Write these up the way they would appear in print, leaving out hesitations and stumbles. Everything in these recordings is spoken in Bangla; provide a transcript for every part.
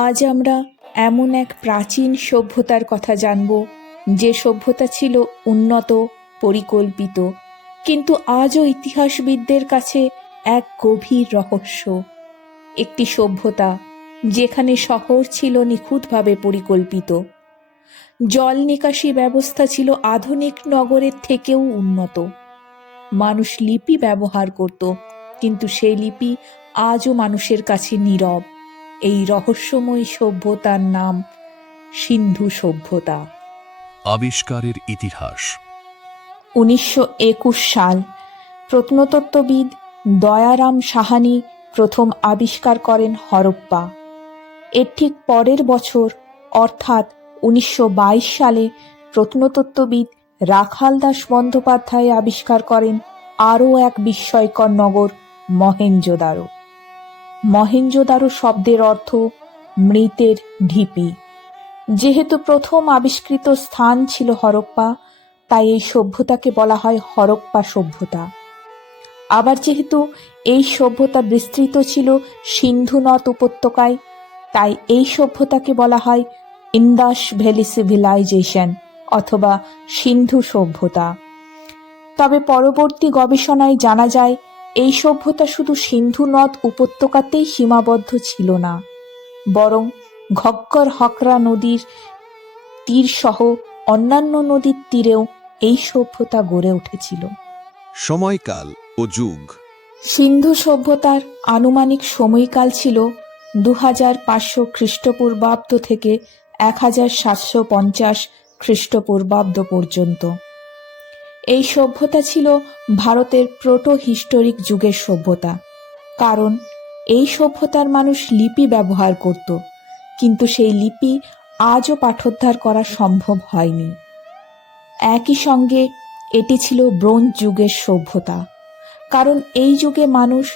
আজ আমরা এমন এক প্রাচীন সভ্যতার কথা জানব, যে সভ্যতা ছিল উন্নত, পরিকল্পিত, কিন্তু আজও ইতিহাসবিদদের কাছে এক গভীর রহস্য। একটি সভ্যতা যেখানে শহর ছিল নিখুঁতভাবে পরিকল্পিত, জল নিকাশি ব্যবস্থা ছিল আধুনিক নগরের থেকেও উন্নত, মানুষ লিপি ব্যবহার করত, কিন্তু সেই লিপি আজও মানুষের কাছে নীরব। এই রহস্যময় সভ্যতার নাম সিন্ধু সভ্যতা। আবিষ্কারের ইতিহাস। 1921 সাল প্রত্নতত্ত্ববিদ দয়ারাম সাহানি প্রথম আবিষ্কার করেন হরপ্পা। এর ঠিক পরের বছর অর্থাৎ 1922 সালে প্রত্নতত্ত্ববিদ রাখাল দাস বন্দ্যোপাধ্যায় আবিষ্কার করেন আরও এক বিস্ময়কর নগর, মহেঞ্জোদারো। মহেঞ্জোদারো শব্দের অর্থ মৃতের ঢিপি। যেহেতু প্রথম আবিষ্কৃত স্থান ছিল হরপ্পা, তাই এই সভ্যতাকে বলা হয় হরপ্পা সভ্যতা। আবার যেহেতু এই সভ্যতা বিস্তৃত ছিল সিন্ধু নদ উপত্যকায়, তাই এই সভ্যতাকে বলা হয় ইন্দাস ভ্যালি সিভিলাইজেশন অথবা সিন্ধু সভ্যতা। তবে পরবর্তী গবেষণায় জানা যায় এই সভ্যতা শুধু সিন্ধু নদ উপত্যকাতেই সীমাবদ্ধ ছিল না, বরং ঘগ্গর হকরা নদীর তীর সহ অন্যান্য নদীর তীরেও এই সভ্যতা গড়ে উঠেছিল। সময়কাল ও যুগ। সিন্ধু সভ্যতার আনুমানিক সময়কাল ছিল 2500 খ্রিস্টপূর্বাব্দ থেকে 1750 খ্রিস্টপূর্বাব্দ পর্যন্ত। এই সভ্যতা ছিল ভারতের প্রোটো হিস্টোরিক যুগের সভ্যতা, কারণ এই সভ্যতার মানুষ লিপি ব্যবহার করত, কিন্তু সেই লিপি আজও পাঠোদ্ধার করা সম্ভব হয়নি। একই সঙ্গে এটি ছিল ব্রোঞ্জ যুগের সভ্যতা, কারণ এই যুগে মানুষ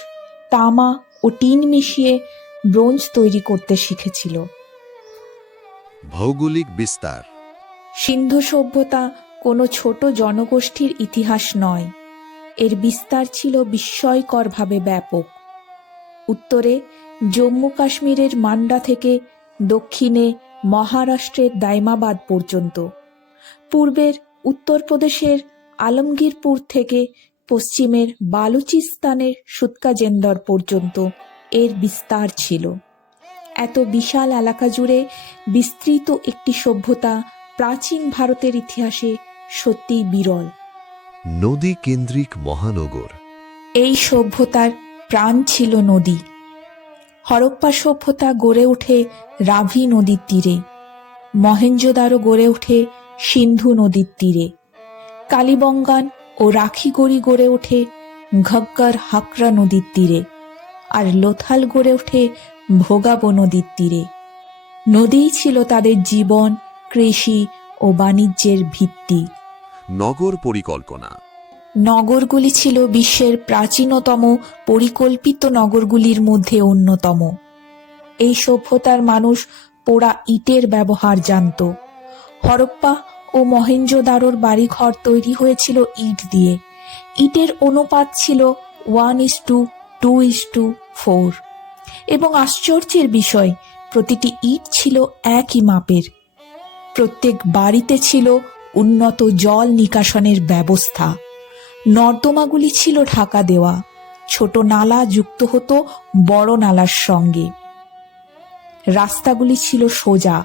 তামা ও টিন মিশিয়ে ব্রোঞ্জ তৈরি করতে শিখেছিল। ভৌগোলিক বিস্তার। সিন্ধু সভ্যতা কোনো ছোট জনগোষ্ঠীর ইতিহাস নয়, এর বিস্তার ছিল বিস্ময়করভাবে ব্যাপক। উত্তরে জম্মু কাশ্মীরের মান্ডা থেকে দক্ষিণে মহারাষ্ট্রের দাইমাবাদ পর্যন্ত, পূর্বের উত্তরপ্রদেশের আলমগীরপুর থেকে পশ্চিমের বালুচিস্তানের সুৎকাজেন্দর পর্যন্ত এর বিস্তার ছিল। এত বিশাল এলাকা জুড়ে বিস্তৃত একটি সভ্যতা প্রাচীন ভারতের ইতিহাসে সত্যিই বিরল। নদী কেন্দ্রিক মহানগর। এই সভ্যতার প্রাণ ছিল নদী। হরপ্পা সভ্যতা গড়ে ওঠে রাভি নদীর তীরে, মহেঞ্জোদারো গড়ে ওঠে সিন্ধু নদীর তীরে, কালীবঙ্গান ও রাখিগড়ি গড়ে ওঠে ঘগ্গর হাকরা নদীর তীরে, আর লোথাল গড়ে ওঠে ভোগাবো নদীর তীরে। নদীই ছিল তাদের জীবন, কৃষি ও বাণিজ্যের ভিত্তি। নগর পরিকল্পনা। নগরগুলি ছিল বিশ্বের প্রাচীনতম পরিকল্পিত নগরগুলির মধ্যে অন্যতম। এই সভ্যতার মানুষ পোড়া ইটের ব্যবহার জানত। হরপ্পা ও মহেঞ্জোদারোর বাড়িঘর তৈরি হয়েছিল ইট দিয়ে। ইটের অনুপাত ছিল 1:2:4, এবং আশ্চর্যের বিষয়, প্রতিটি ইট ছিল একই মাপের। প্রত্যেক বাড়িতে ছিল উন্নত জল নিকাশনের ব্যবস্থা। নর্দমাগুলি ছিল ঢাকা দেওয়া, ছোট নালা যুক্ত হতো বড় নালার সঙ্গে। রাস্তাগুলি ছিল সোজা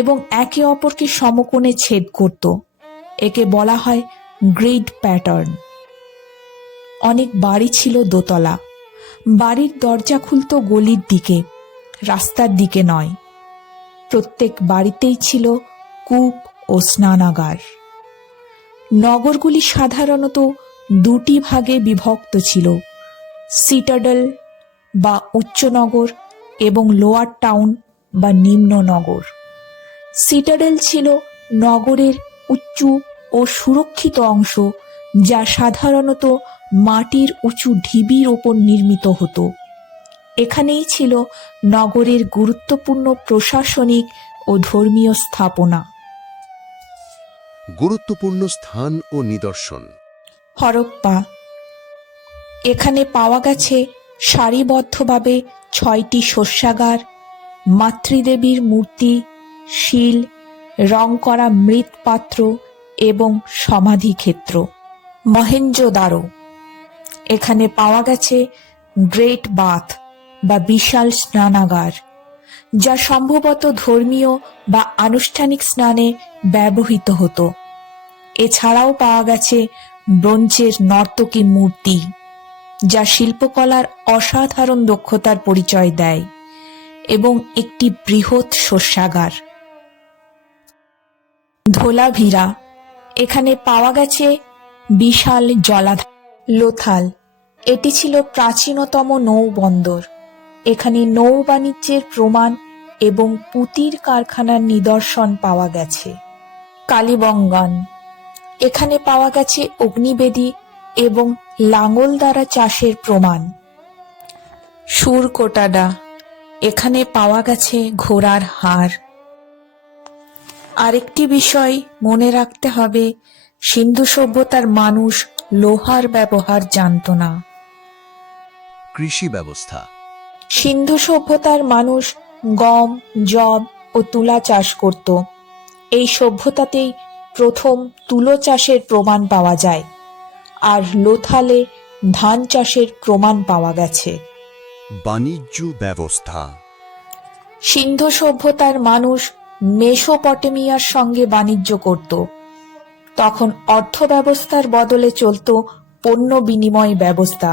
এবং একে অপরকে সমকোণে ছেদ করত। একে বলা হয় গ্রিড প্যাটার্ন। অনেক বাড়ি ছিল দোতলা। বাড়ির দরজা খুলত গলির দিকে, রাস্তার দিকে নয়। প্রত্যেক বাড়িতেই ছিল কূপ ও স্নানাগার। নগরগুলি সাধারণত দুটি ভাগে বিভক্ত ছিল, সিটাডেল বা উচ্চনগর এবং লোয়ার টাউন বা নিম্ননগর। সিটাডেল ছিল নগরের উচ্চ ও সুরক্ষিত অংশ, যা সাধারণত মাটির উঁচু ঢিবির ওপর নির্মিত হতো। এখানেই ছিল নগরের গুরুত্বপূর্ণ প্রশাসনিক ও ধর্মীয় স্থাপনা। গুরুত্বপূর্ণ স্থান ও নিদর্শন। হরপ্পা। এখানে পাওয়া গেছে সারিবদ্ধভাবে 6টি শস্যাগার, মাতৃদেবীর মূর্তি, শিল, রং করা মৃৎপাত্র এবং সমাধিক্ষেত্র। মহেঞ্জোদারো, এখানে পাওয়া গেছে গ্রেট বাথ বা বিশাল স্নানাগার, যা সম্ভবত ধর্মীয় বা আনুষ্ঠানিক স্নানে ব্যবহৃত হতো। এছাড়াও পাওয়া গেছে ব্রোঞ্জের নর্তকী মূর্তি, যা শিল্পকলার অসাধারণ দক্ষতার পরিচয় দেয়, এবং একটি বৃহৎ শস্যাগার। ধোলাভিরা, এখানে পাওয়া গেছে বিশাল জলাধার। লোথাল, এটি ছিল প্রাচীনতম নৌবন্দর। এখানে নৌ বাণিজ্যের প্রমাণ এবং পুতির কারখানার নিদর্শন পাওয়া গেছে। কালিবঙ্গন, এখানে পাওয়া গেছে অগ্নিবেদী এবং লাঙল দ্বারা চাষের প্রমাণ। সুরকোটাডা, এখানে পাওয়া গেছে ঘোড়ার হাড়। আরেকটি বিষয় মনে রাখতে হবে, সিন্ধু সভ্যতার মানুষ লোহার ব্যবহার জানত না। কৃষি ব্যবস্থা। সিন্ধু সভ্যতার মানুষ গম, যব ও তুলা চাষ করত। এই সভ্যতাতেই প্রথম তুলো চাষের প্রমাণ পাওয়া যায়, আর লোথালে ধান চাষের প্রমাণ পাওয়া গেছে। বাণিজ্য ব্যবস্থা। সিন্ধু সভ্যতার মানুষ মেসোপটেমিয়ার সঙ্গে বাণিজ্য করত। তখন অর্থ ব্যবস্থার বদলে চলত পণ্য বিনিময় ব্যবস্থা,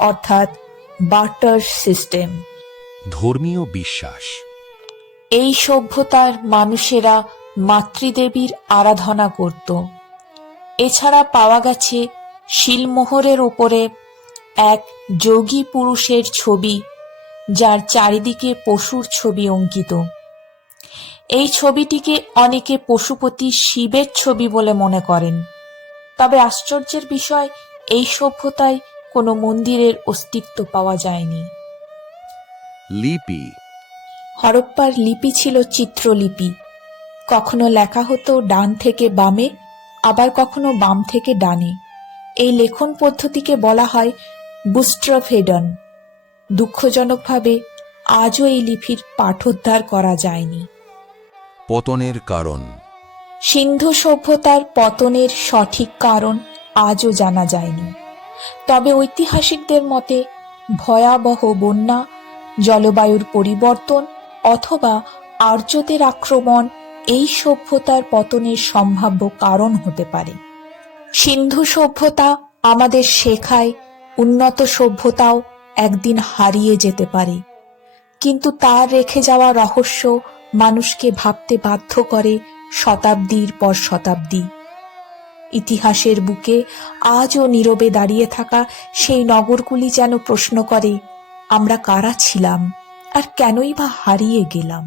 অর্থাৎ বার্টার সিস্টেম। ধর্মীয় বিশ্বাস। এই সভ্যতার মানুষেরা মাতৃদেবীর আরাধনা করত। এছাড়া পাওয়া গেছে শিলমোহরের উপরে এক যোগী পুরুষের ছবি, যার চারিদিকে পশুর ছবি অঙ্কিত। এই ছবিটিকে অনেকে পশুপতি শিবের ছবি বলে মনে করেন। তবে আশ্চর্যের বিষয়, এই সভ্যতায় কোনো মন্দিরের অস্তিত্ব পাওয়া যায়নি। লিপি। হরপ্পার লিপি ছিল চিত্রলিপি। কখনো লেখা হতো ডান থেকে বামে, আবার কখনো বাম থেকে ডানে। এই লেখন পদ্ধতিকে বলা হয় বুস্ট্রফেডন। দুঃখজনকভাবে আজও এই লিপির পাঠোদ্ধার করা যায়নি। পতনের কারণ। সিন্ধু সভ্যতার পতনের সঠিক কারণ আজও জানা যায়নি। তবে ঐতিহাসিকদের মতে ভয়াবহ বন্যা, জলবায়ুর পরিবর্তন অথবা আর্যদের আক্রমণ এই সভ্যতার পতনের সম্ভাব্য কারণ হতে পারে। সিন্ধু সভ্যতা আমাদের শেখায় উন্নত সভ্যতাও একদিন হারিয়ে যেতে পারে, কিন্তু তার রেখে যাওয়া রহস্য মানুষকে ভাবতে বাধ্য করে শতাব্দীর পর শতাব্দী। ইতিহাসের বুকে আজও নীরবে দাঁড়িয়ে থাকা সেই নগরগুলি যেন প্রশ্ন করে, আমরা কারা ছিলাম আর কেনই বা হারিয়ে গেলাম।